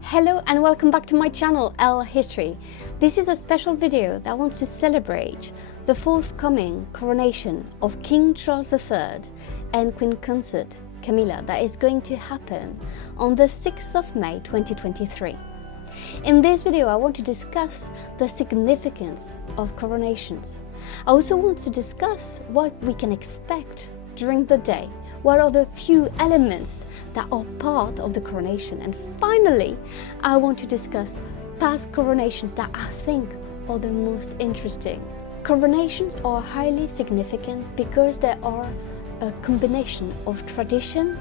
Hello and welcome back to my channel, L History. This is a special video that wants to celebrate the forthcoming coronation of King Charles III and Queen Consort Camilla that is going to happen on the 6th of May 2023. In this video I want to discuss the significance of coronations. I also want to discuss what we can expect during the day. What are the few elements that are part of the coronation? And finally, I want to discuss past coronations that I think are the most interesting. Coronations are highly significant because they are a combination of tradition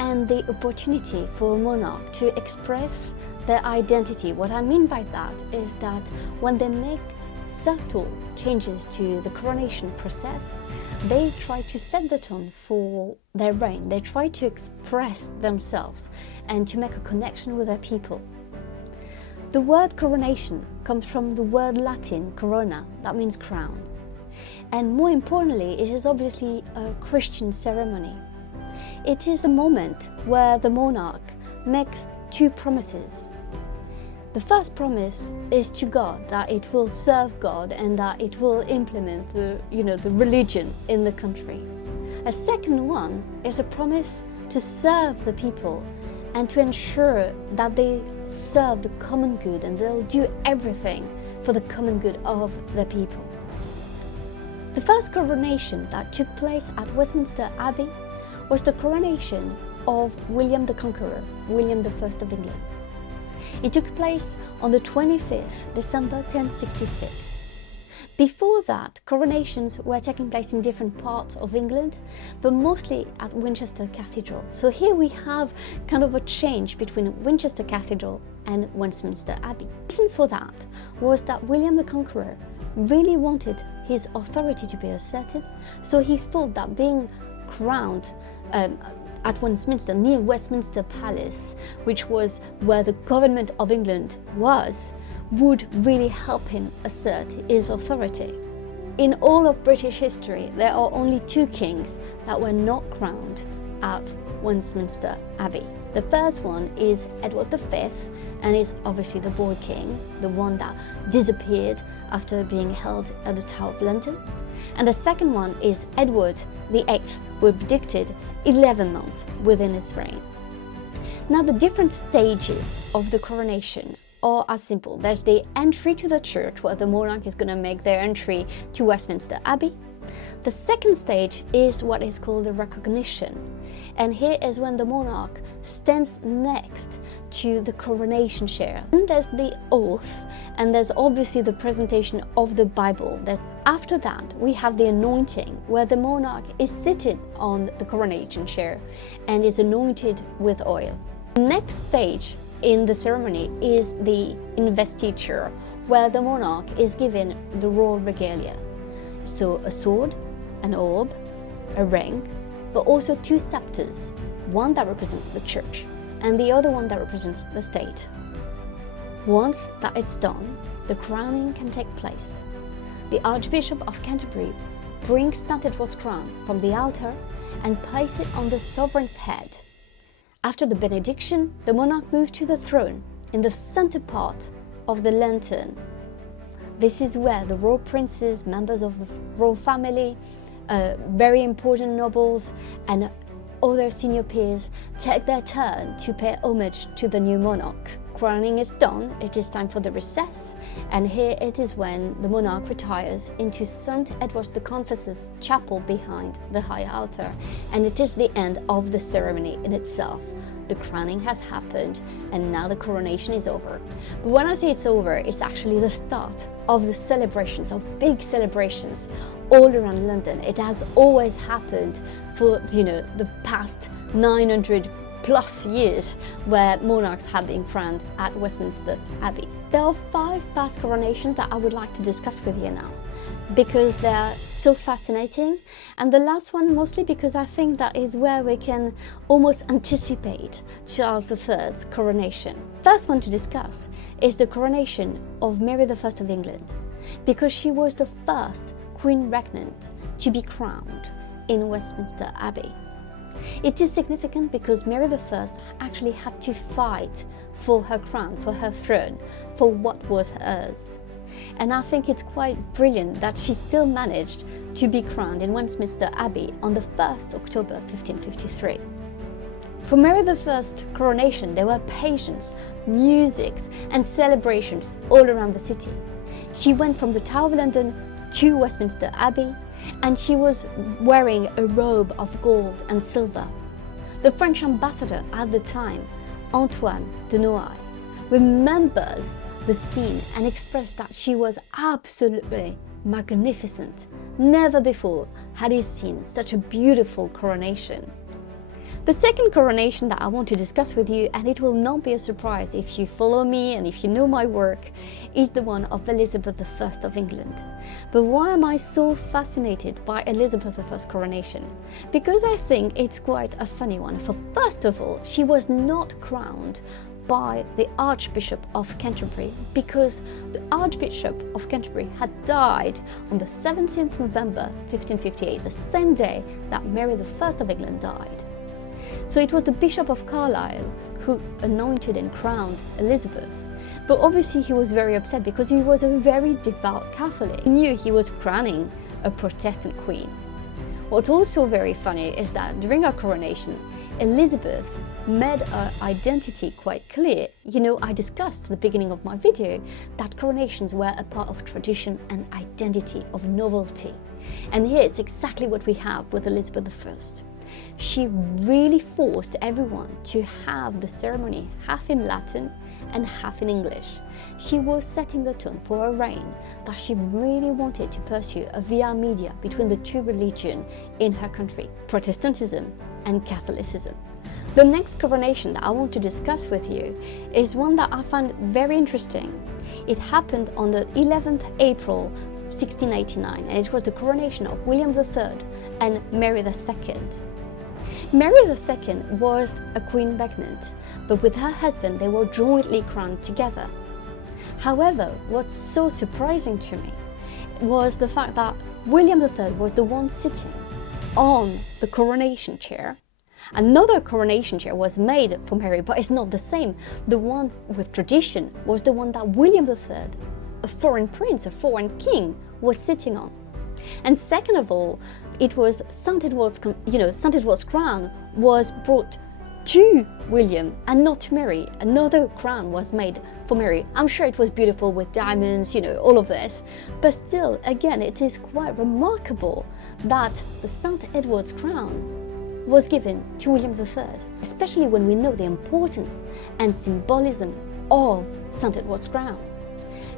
and the opportunity for a monarch to express their identity. What I mean by that is that when they make subtle changes to the coronation process, they try to set the tone for their reign. They try to express themselves and to make a connection with their people. The word coronation comes from the word Latin corona, that means crown. And more importantly, it is obviously a Christian ceremony. It is a moment where the monarch makes two promises. The first promise is to God, that it will serve God and that it will implement the religion in the country. A second one is a promise to serve the people and to ensure that they serve the common good and they'll do everything for the common good of the people. The first coronation that took place at Westminster Abbey was the coronation of William the Conqueror, William I of England. It took place on the 25th December 1066. Before that, coronations were taking place in different parts of England, but mostly at Winchester Cathedral. So here we have kind of a change between Winchester Cathedral and Westminster Abbey. The reason for that was that William the Conqueror really wanted his authority to be asserted, so he thought that being crowned at Westminster, near Westminster Palace, which was where the government of England was, would really help him assert his authority. In all of British history, there are only two kings that were not crowned at Westminster Abbey. The first one is Edward V, and is obviously the boy king, the one that disappeared after being held at the Tower of London. And the second one is Edward VIII, who predicted 11 months within his reign. Now, the different stages of the coronation are as simple. There's the entry to the church, where the monarch is going to make their entry to Westminster Abbey. The second stage is what is called the recognition, and here is when the monarch stands next to the coronation chair. And there's the oath, and there's obviously the presentation of the Bible. That after that we have the anointing, where the monarch is seated on the coronation chair and is anointed with oil. The next stage in the ceremony is the investiture, where the monarch is given the royal regalia. So a sword, an orb, a ring, but also two scepters, one that represents the church and the other one that represents the state. Once that it's done, the crowning can take place. The Archbishop of Canterbury brings St. Edward's crown from the altar and places it on the sovereign's head. After the benediction, the monarch moves to the throne in the center part of the lantern. This is where the royal princes, members of the royal family, very important nobles and other senior peers take their turn to pay homage to the new monarch. Crowning is done, it is time for the recess, and here it is when the monarch retires into St. Edward the Confessor's chapel behind the high altar, and it is the end of the ceremony in itself. The crowning has happened and now the coronation is over. But when I say it's over, it's actually the start of the celebrations, of big celebrations all around London. It has always happened for, the past 900 plus years where monarchs have been crowned at Westminster Abbey. There are 5 past coronations that I would like to discuss with you now, because they are so fascinating, and the last one mostly because I think that is where we can almost anticipate Charles III's coronation. First one to discuss is the coronation of Mary I of England, because she was the first Queen Regnant to be crowned in Westminster Abbey. It is significant because Mary I actually had to fight for her crown, for her throne, for what was hers. And I think it's quite brilliant that she still managed to be crowned in Westminster Abbey on the 1st October 1553. For Mary I's coronation, there were pageants, musics and celebrations all around the city. She went from the Tower of London to Westminster Abbey, and she was wearing a robe of gold and silver. The French ambassador at the time, Antonia, remembers the scene and expressed that she was absolutely magnificent. Never before had he seen such a beautiful coronation. The second coronation that I want to discuss with you, and it will not be a surprise if you follow me and if you know my work, is the one of Elizabeth I of England. But why am I so fascinated by Elizabeth I's coronation? Because I think it's quite a funny one. For first of all, she was not crowned by the Archbishop of Canterbury because the Archbishop of Canterbury had died on the 17th November 1558, the same day that Mary I of England died. So it was the Bishop of Carlisle who anointed and crowned Elizabeth. But obviously he was very upset because he was a very devout Catholic. He knew he was crowning a Protestant queen. What's also very funny is that during her coronation, Elizabeth made her identity quite clear. You know, I discussed at the beginning of my video that coronations were a part of tradition and identity, of novelty. And here it's exactly what we have with Elizabeth I. She really forced everyone to have the ceremony half in Latin and half in English. She was setting the tone for a reign that she really wanted to pursue a via media between the two religions in her country, Protestantism and Catholicism. The next coronation that I want to discuss with you is one that I find very interesting. It happened on the 11th April 1689, and it was the coronation of William III and Mary II. Mary II was a queen regnant, but with her husband they were jointly crowned together. However, what's so surprising to me was the fact that William III was the one sitting on the coronation chair. Another coronation chair was made for Mary, but it's not the same. The one with tradition was the one that William III, a foreign prince, a foreign king, was sitting on. And second of all, it was St. Edward's crown was brought to William and not to Mary. Another crown was made for Mary. I'm sure it was beautiful with diamonds, all of this, but still, again, it is quite remarkable that the St. Edward's crown was given to William III, especially when we know the importance and symbolism of St. Edward's crown.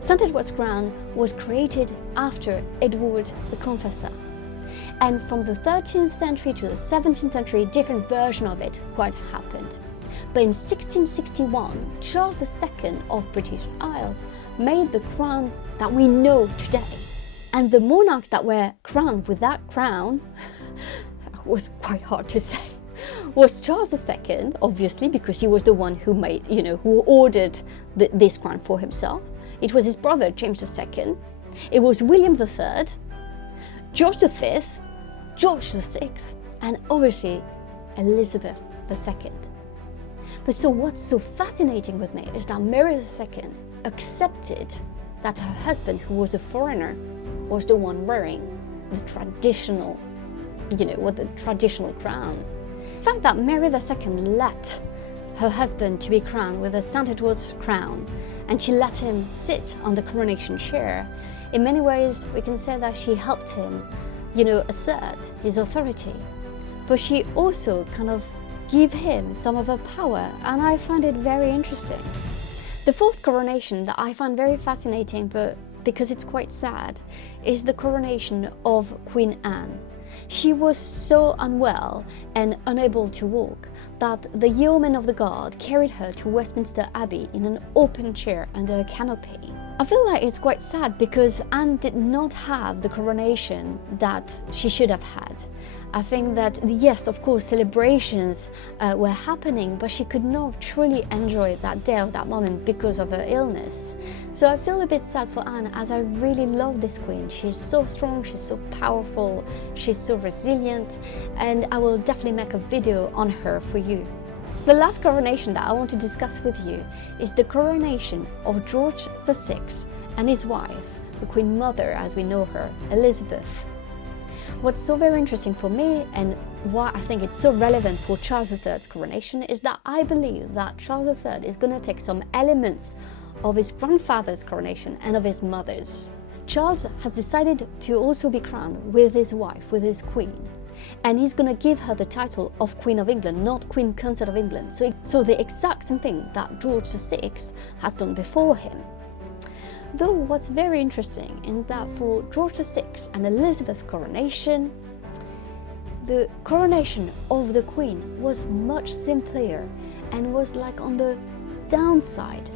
St. Edward's crown was created after Edward the Confessor, and from the 13th century to the 17th century, different versions of it quite happened. But in 1661, Charles II of British Isles made the crown that we know today. And the monarchs that were crowned with that crown was quite hard to say, was Charles II, obviously, because he was the one who made, who ordered this crown for himself. It was his brother, James II. It was William III, George V, George VI, and obviously Elizabeth II. But so what's so fascinating with me is that Mary II accepted that her husband, who was a foreigner, was the one wearing the traditional, the traditional crown. The fact that Mary II let her husband to be crowned with a St. Edward's crown, and she let him sit on the coronation chair, in many ways we can say that she helped him, assert his authority. But she also kind of gave him some of her power, and I find it very interesting. The fourth coronation that I find very fascinating, but because it's quite sad, is the coronation of Queen Anne. She was so unwell and unable to walk that the yeomen of the guard carried her to Westminster Abbey in an open chair under a canopy. I feel like it's quite sad because Anne did not have the coronation that she should have had. I think that, yes, of course, celebrations were happening, but she could not truly enjoy that day or that moment because of her illness. So I feel a bit sad for Anne, as I really love this queen. She's so strong, she's so powerful, she's so resilient, and I will definitely make a video on her for you. The last coronation that I want to discuss with you is the coronation of George VI and his wife, the Queen Mother as we know her, Elizabeth. What's so very interesting for me, and why I think it's so relevant for Charles III's coronation, is that I believe that Charles III is going to take some elements of his grandfather's coronation and of his mother's. Charles has decided to also be crowned with his wife, with his queen. And he's going to give her the title of Queen of England, not Queen Consort of England. So the exact same thing that George VI has done before him. Though what's very interesting is that for George VI and Elizabeth's coronation, the coronation of the Queen was much simpler and was like on the downside.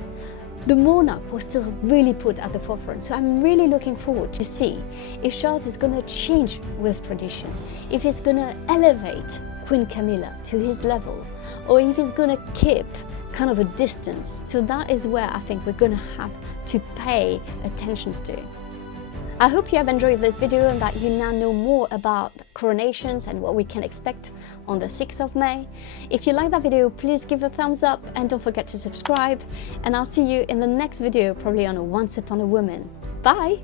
The monarch was still really put at the forefront, so I'm really looking forward to see if Charles is going to change with tradition, if he's going to elevate Queen Camilla to his level, or if he's going to keep kind of a distance. So that is where I think we're going to have to pay attention to. I hope you have enjoyed this video and that you now know more about coronations and what we can expect on the 6th of May. If you like that video, please give a thumbs up and don't forget to subscribe. And I'll see you in the next video, probably on Once Upon a Woman. Bye!